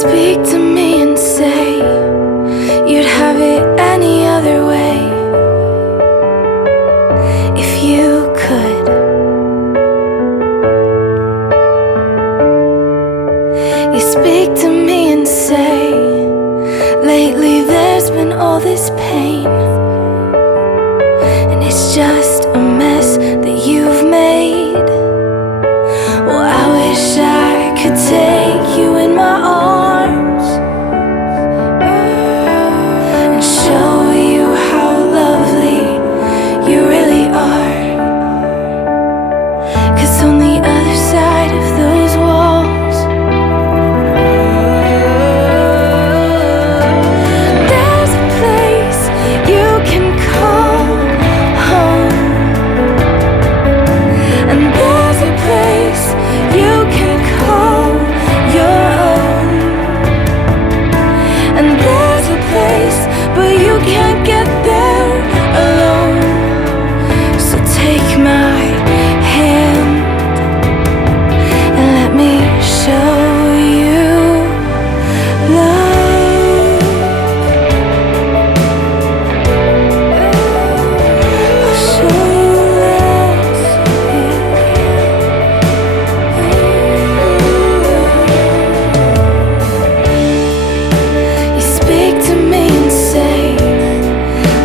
speak to me and say you'd have it any other way if you could. You speak to me and say lately there's been all this pain, and it's just a mess that you've made. Well, I wish I could take you in my arms and show you how lovely you really are. 'Cause on the other side of those walls, there's a place you can call home, and there's a place you can call your own, and there's a place, but you can't get there alone. So take my hand and let me show you love. I'll show you love. You speak to me and say,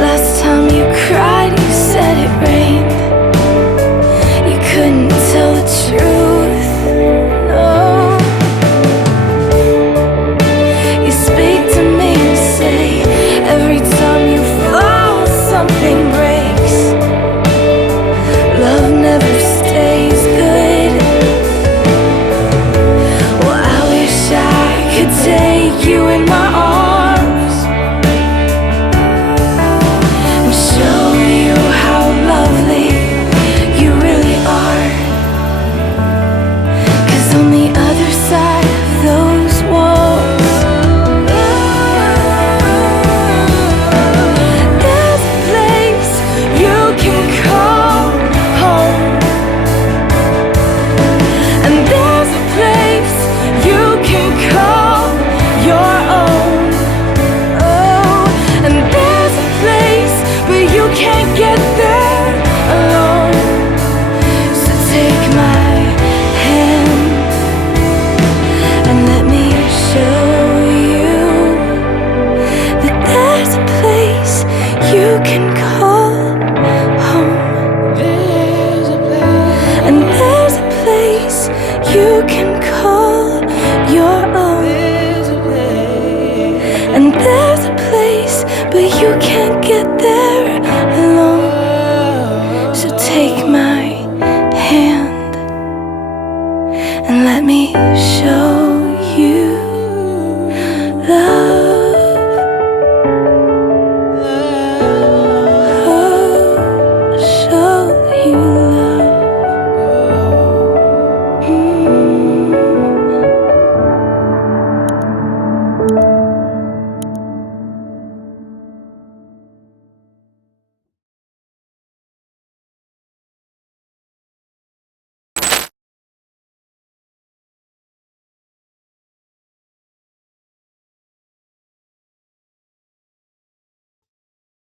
last time you cried you said it rained. You couldn't tell the truth, no. You speak to me and say, every time you fall something breaks. Love never stays good. Well, I wish I could take you in my arms and show you how lovely you really are. 'Cause on the other side of those walls, there's a place you can call home, and there's a place you can call your own. Oh, and there's a place, but you can't get there alone. So take my hand and let me show you that there's a place you can call home, and there's a place you can call your own, and there's a place, but you can't get